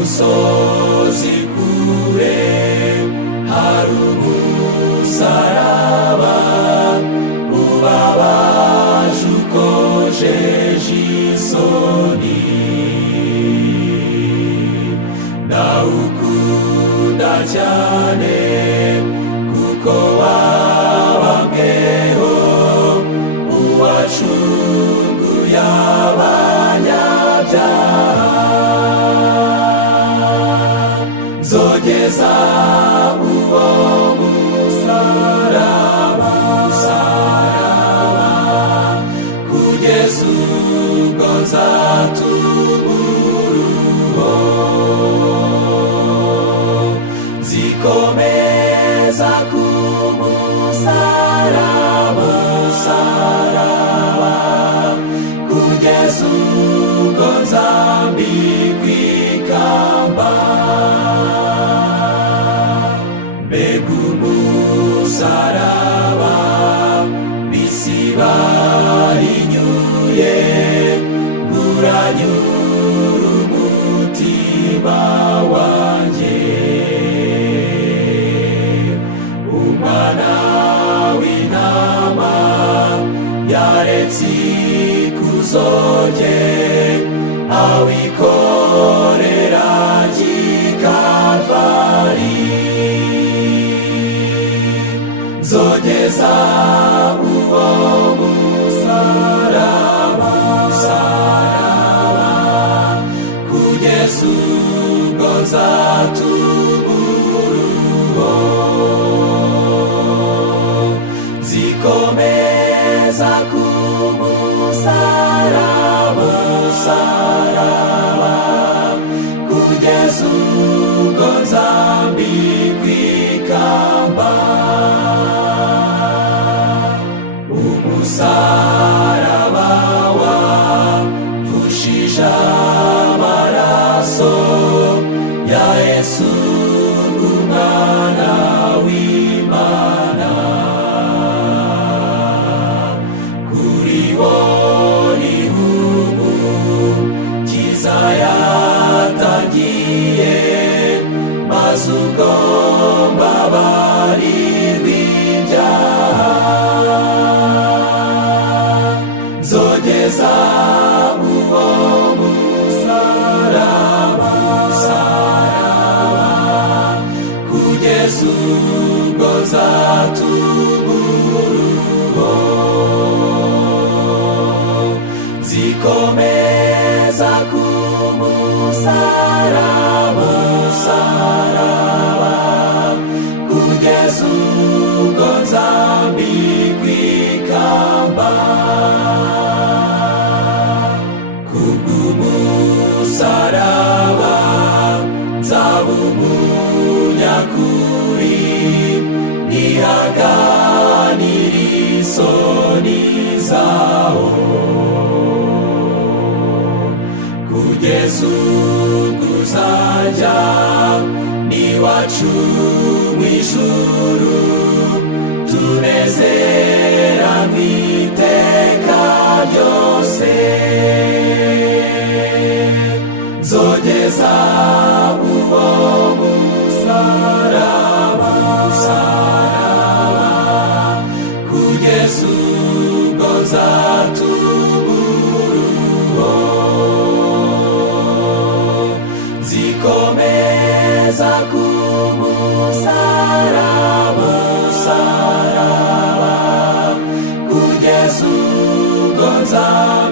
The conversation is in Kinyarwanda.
musozi kure hari umusaraba ubabaje ukojeje isoni, ndawukunda cyane kuko wabambweho uwacunguye abanyabyaha. Nzogeza uwo musaraba kugeza ubwo nzatuburuho, nzikomeza ku musaraba kugeza ubwo nzambikwa ikamba. Mbega umusaraba bisi bahinyuye, uranyura umutima wanjye. Umwana w'intama yaretse ikuzo rye awikorera Kalvari. Nzogeza uwo musaraba kugeza ubwo nzatuburuho, nzikomeza ku musaraba kugeza ubwo nzambikwa ikamba. Umusaraba wamvushije amaraso ya Yesu umwana w'Imana, kuri wo niho umukiza yatangiye, maze ubwo mbabarirwa ibyaha. Nzogeza uwo musaraba kugeza ubwo nzatuburuho, nzikomeza ku musaraba kugeza ubwo nzambikwa ikamba. Kubw'umusaraba nzaba umunyakuri, nihaganira isoni zawo, kugeza ubwo uzajya n'iwacu mu ijuru, tunezeranwe iteka ryose. Nzogeza uwo musaraba kugeza ubwo nzatuburuho, nzikomeza ku musaraba kugeza ubwo nzambikwa